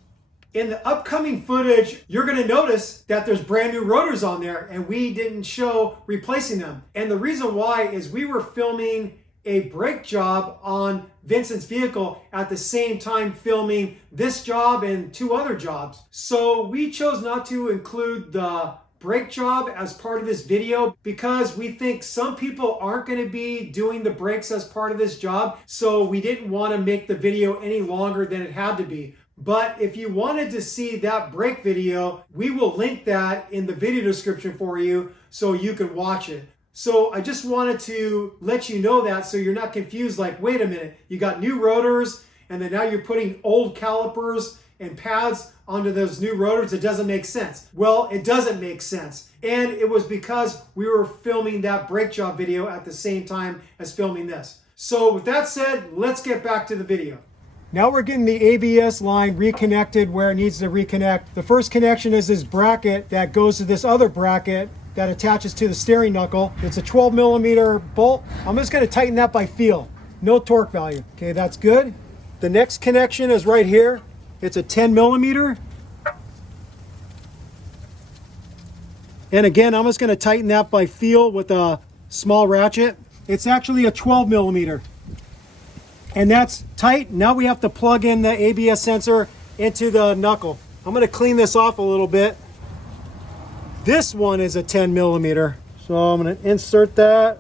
In the upcoming footage, you're going to notice that there's brand new rotors on there, and we didn't show replacing them. And the reason why is we were filming a brake job on Vincent's vehicle at the same time filming this job and 2 other jobs. So we chose not to include the brake job as part of this video because we think some people aren't going to be doing the brakes as part of this job. So we didn't want to make the video any longer than it had to be. But if you wanted to see that brake video, we will link that in the video description for you so you can watch it. So I just wanted to let you know that so you're not confused, like, wait a minute, you got new rotors and then now you're putting old calipers and pads onto those new rotors. It doesn't make sense. Well, it doesn't make sense. And it was because we were filming that brake job video at the same time as filming this. So with that said, let's get back to the video. Now we're getting the ABS line reconnected where it needs to reconnect. The first connection is this bracket that goes to this other bracket that attaches to the steering knuckle. It's a 12mm bolt. I'm just going to tighten that by feel. No torque value. Okay, that's good. The next connection is right here. It's a 10mm. And again, I'm just going to tighten that by feel with a small ratchet. It's actually a 12mm. And that's tight. Now we have to plug in the ABS sensor into the knuckle. I'm going to clean this off a little bit. This one is a 10mm. So I'm going to insert that.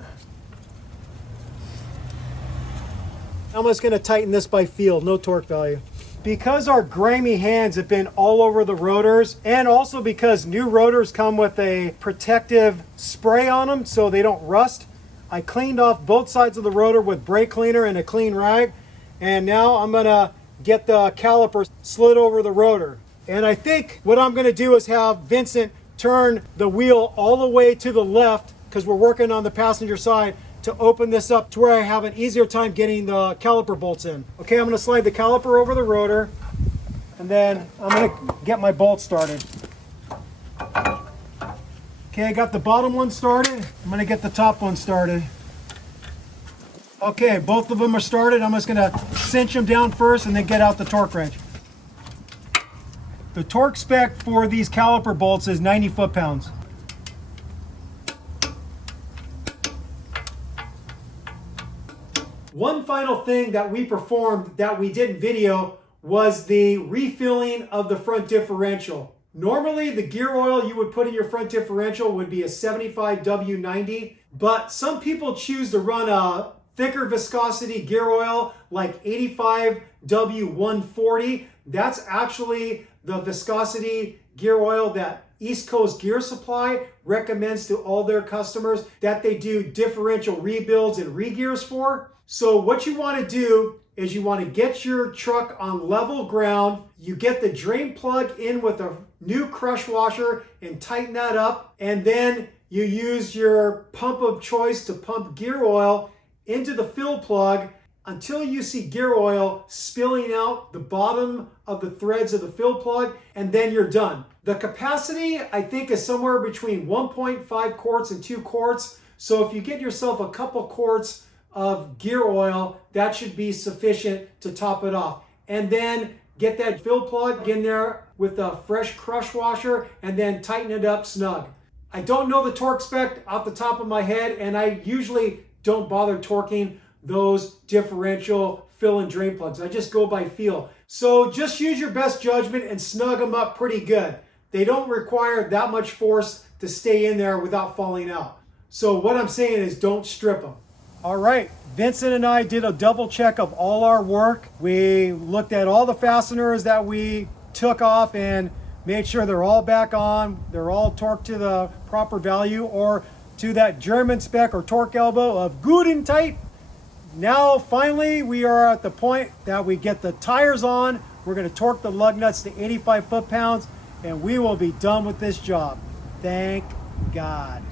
I'm just going to tighten this by feel, no torque value. Because our grimy hands have been all over the rotors, and also because new rotors come with a protective spray on them so they don't rust, I cleaned off both sides of the rotor with brake cleaner and a clean rag, and now I'm going to get the caliper slid over the rotor. And I think what I'm going to do is have Vincent turn the wheel all the way to the left, because we're working on the passenger side, to open this up to where I have an easier time getting the caliper bolts in. Okay, I'm going to slide the caliper over the rotor, and then I'm going to get my bolt started. Okay, I got the bottom one started. I'm going to get the top one started. Okay, both of them are started. I'm just going to cinch them down first and then get out the torque wrench. The torque spec for these caliper bolts is 90 foot-pounds. One final thing that we performed that we didn't video was the refilling of the front differential. Normally, the gear oil you would put in your front differential would be a 75 W90, but some people choose to run a thicker viscosity gear oil like 85W140. That's actually the viscosity gear oil that East Coast Gear Supply recommends to all their customers that they do differential rebuilds and re-gears for. So what you want to do is you want to get your truck on level ground. You get the drain plug in with a new crush washer and tighten that up. And then you use your pump of choice to pump gear oil into the fill plug until you see gear oil spilling out the bottom of the threads of the fill plug, and then you're done. The capacity, I think, is somewhere between 1.5 quarts and 2 quarts. So if you get yourself a couple quarts of gear oil, that should be sufficient to top it off. And then get that fill plug in there with a fresh crush washer and then tighten it up snug. I don't know the torque spec off the top of my head, and I usually don't bother torquing those differential fill and drain plugs. I just go by feel. So just use your best judgment and snug them up pretty good. They don't require that much force to stay in there without falling out. So what I'm saying is don't strip them. All right, Vincent and I did a double check of all our work. We looked at all the fasteners that we took off and made sure they're all back on. They're all torqued to the proper value or to that German spec or torque elbow of good and tight. Now, finally, we are at the point that we get the tires on. We're going to torque the lug nuts to 85 foot-pounds, and we will be done with this job. Thank God.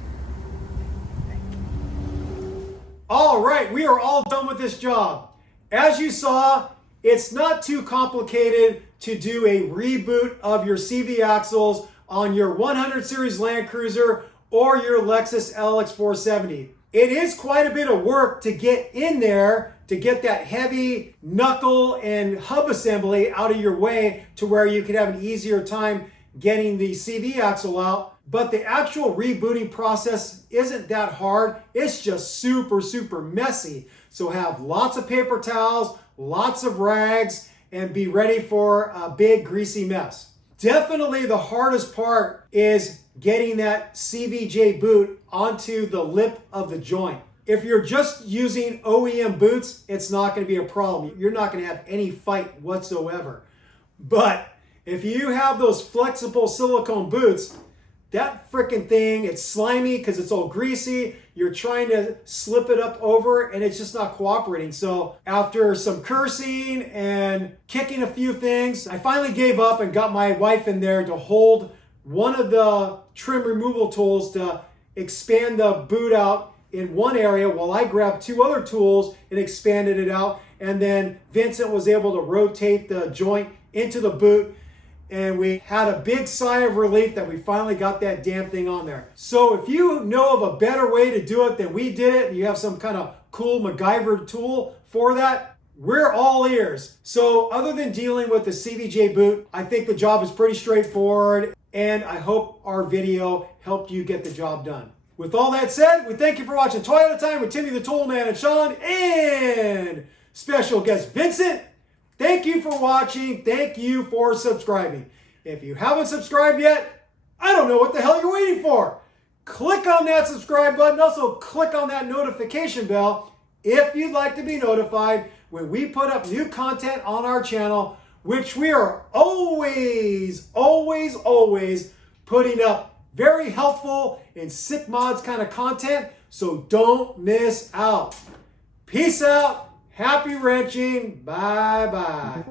All right, we are all done with this job. As you saw, it's not too complicated to do a reboot of your CV axles on your 100 series Land Cruiser or your Lexus LX470. It is quite a bit of work to get in there to get that heavy knuckle and hub assembly out of your way to where you could have an easier time getting the CV axle out. But the actual rebooting process isn't that hard. It's just super, super messy. So have lots of paper towels, lots of rags, and be ready for a big greasy mess. Definitely the hardest part is getting that CVJ boot onto the lip of the joint. If you're just using OEM boots, it's not going to be a problem. You're not going to have any fight whatsoever. But if you have those flexible silicone boots, that freaking thing, it's slimy because it's all greasy. You're trying to slip it up over and it's just not cooperating. So after some cursing and kicking a few things, I finally gave up and got my wife in there to hold one of the trim removal tools to expand the boot out in one area while I grabbed two other tools and expanded it out. And then Vincent was able to rotate the joint into the boot. And we had a big sigh of relief that we finally got that damn thing on there. So if you know of a better way to do it than we did it, and you have some kind of cool MacGyver tool for that, we're all ears. So other than dealing with the CVJ boot, I think the job is pretty straightforward, and I hope our video helped you get the job done. With all that said, we thank you for watching Toyota Time with Timmy the Toolman and Sean and special guest Vincent. Thank you for watching. Thank you for subscribing. If you haven't subscribed yet, I don't know what the hell you're waiting for. Click on that subscribe button. Also, click on that notification bell if you'd like to be notified when we put up new content on our channel, which we are always putting up very helpful and sick mods kind of content. So don't miss out. Peace out. Happy wrenching. Bye-bye.